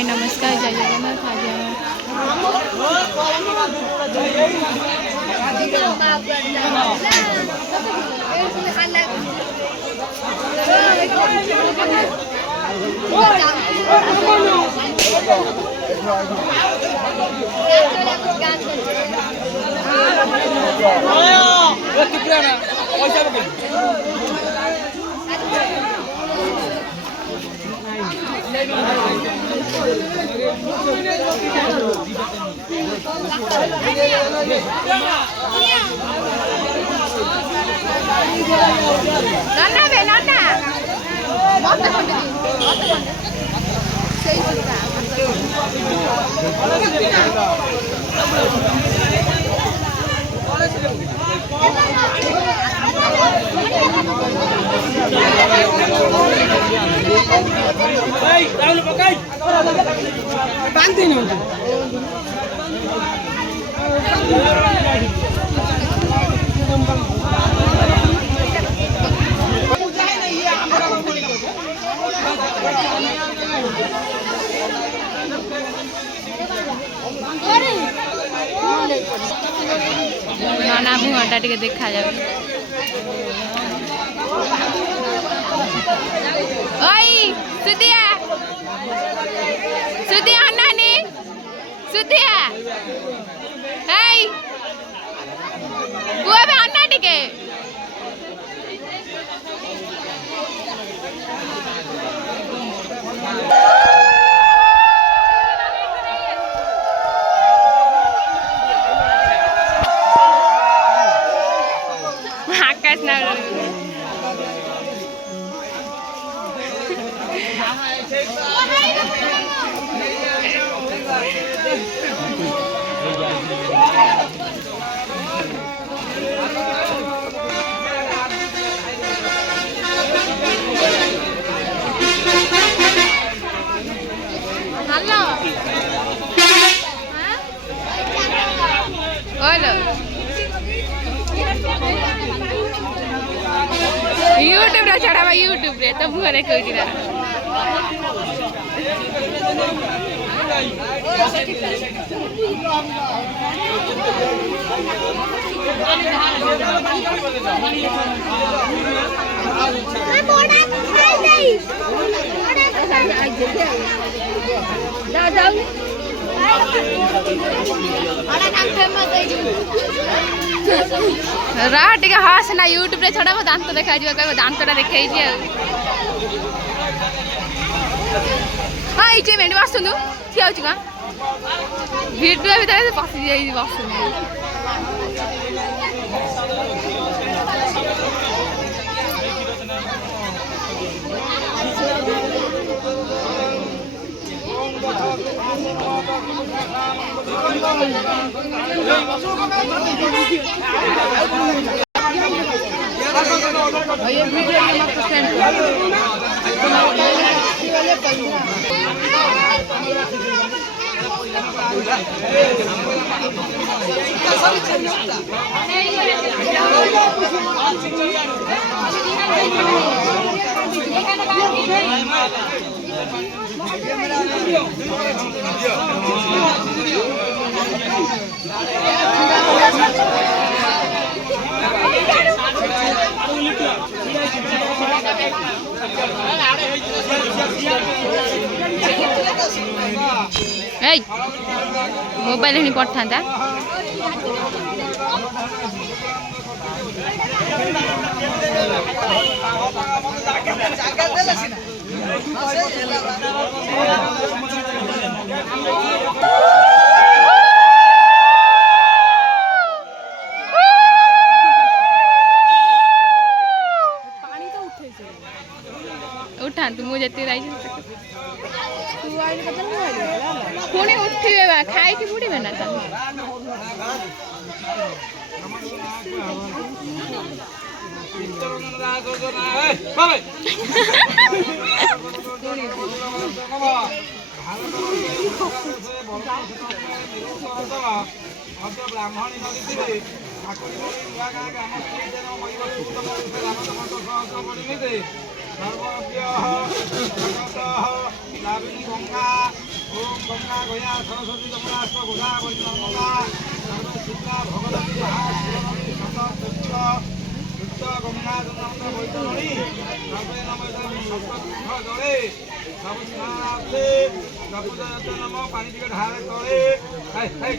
हाय नमस्कार जय Jagannath Nana be Nana. Mata konde di. Sei bolta. Hey, tahu pakai. Bantu ni. नाना मुहटा टे देखा जाए ओई सुदिया सुदिया नानी सुदिया हेय बुआ बे अन्ना टिके आकाश ना यूट्यूब रे चढ़ावा यूट्यूब रे तो भुआरे कहती ना राट के हास ना यूट्यूब रे छड़ा दांत देखा जियो कहबो दांतटा देखाई छी हां इचे मेंडी बसनु ठिया होची का वीडियो भीतर से पसी जाई बसनु ये वीडियो में मत सेंड मोबाइल ही पड़ता उठा तू मुझे तेरा पुणी उठे खाई कि बुड़े ना सर्वभ्यः ओम गंगा गया सरस्वती जमुनास्म गोदा वैष्णवंगा सर्वसिद्धा भगवती महाशिवमणि सततत्व शुद्ध गंगा जमुना वैष्णवणी सर्वे नमः सप्ततीर्थ जले सब स्नानार्थे जपजयते नमः पानी टिके ढाले तले हाय हाय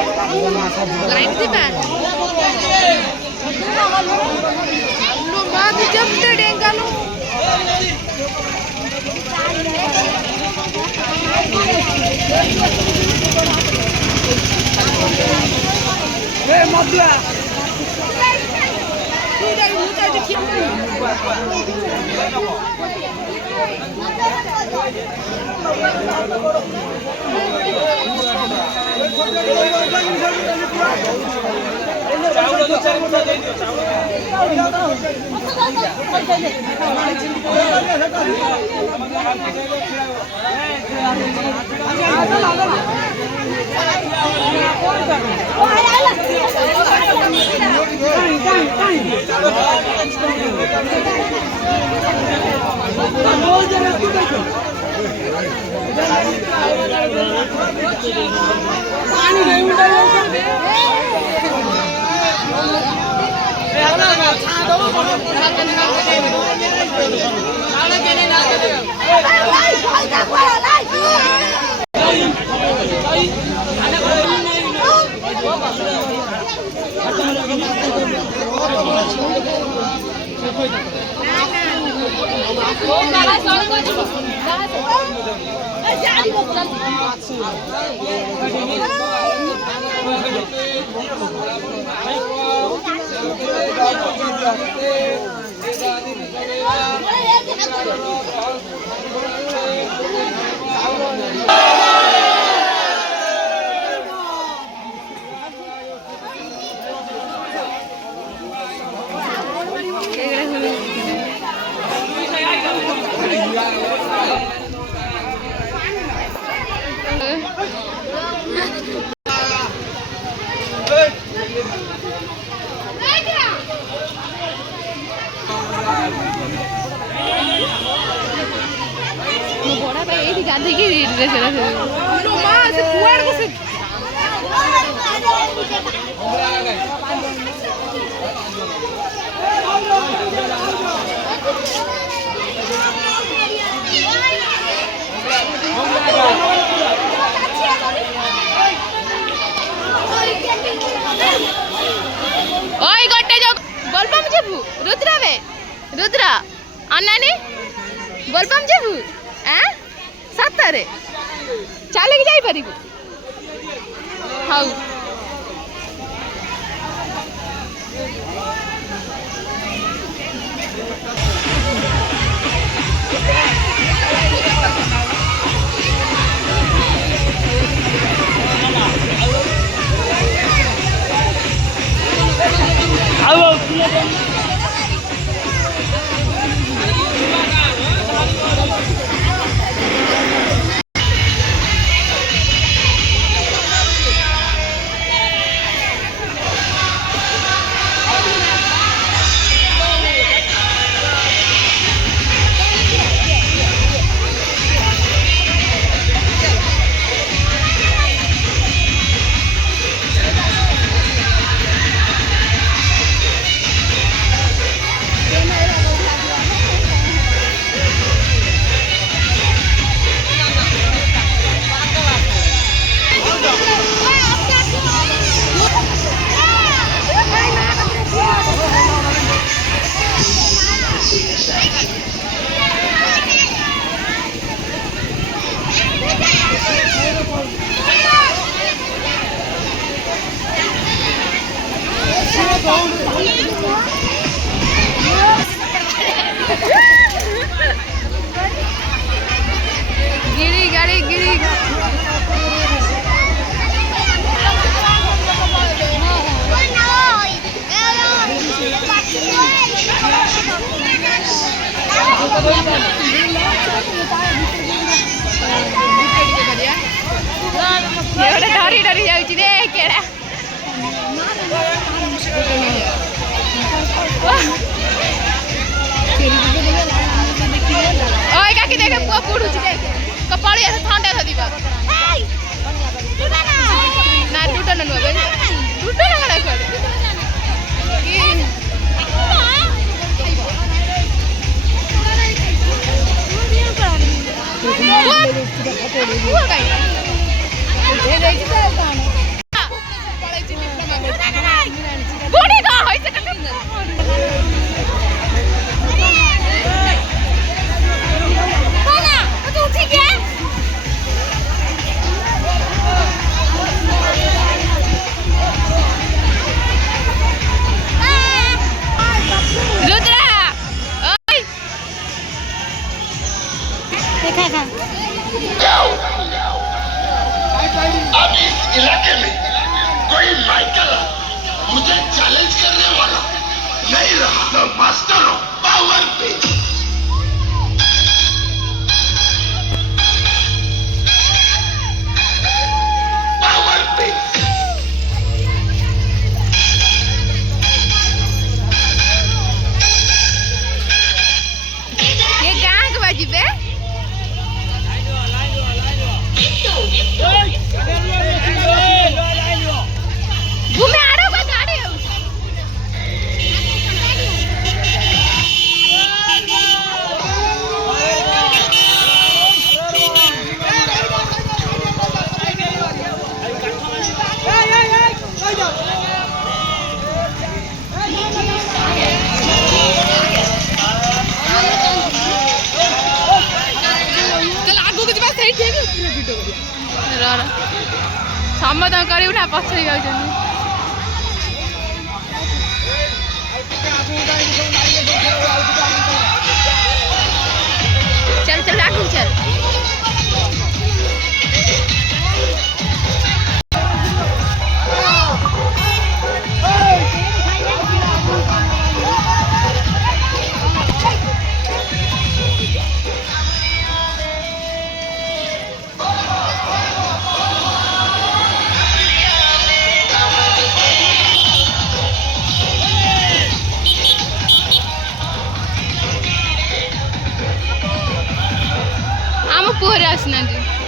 लाइव दिबा लो मां जब ते डेंगा लो ए मधुआ तू जाई मुता देखि ବଡ ଭାଇ ଏଇଠି ଗାଧେଇକି ଡ୍ରେସ୍ ମା ସେ କୁଆଡକୁ ସେ ओए गोटे जो बोलबम जेबू रुद्रा बे रुद्रा अन्नानी बोलबम जेबू सतरे चलिक जापर हाँ गिरी गाड़ी गिरी डरी डरी जाऊँ रे केड़ा ओए काकी देखे पुआ पुडुची देख कपाळी असे थंडा थदिबा ना टूटा न नुबे टूटा न गला कर की पुआ काई दे देची त कान पळायची गोडी का होईছে का अब इस इलाके में कोई माइकल मुझे चैलेंज करने वाला नहीं रहा तो मास्टर ऑफ पावर पे पावर पे ये गाँव के बाजी पे घूमे आ रहा होगा गाड़ी चल आगो के पास सही ठीक है समत करी उठा पछाई जाउछन् चल चल आगो चल ଆମ ପୁଅରେ ଆସିନାହାନ୍ତି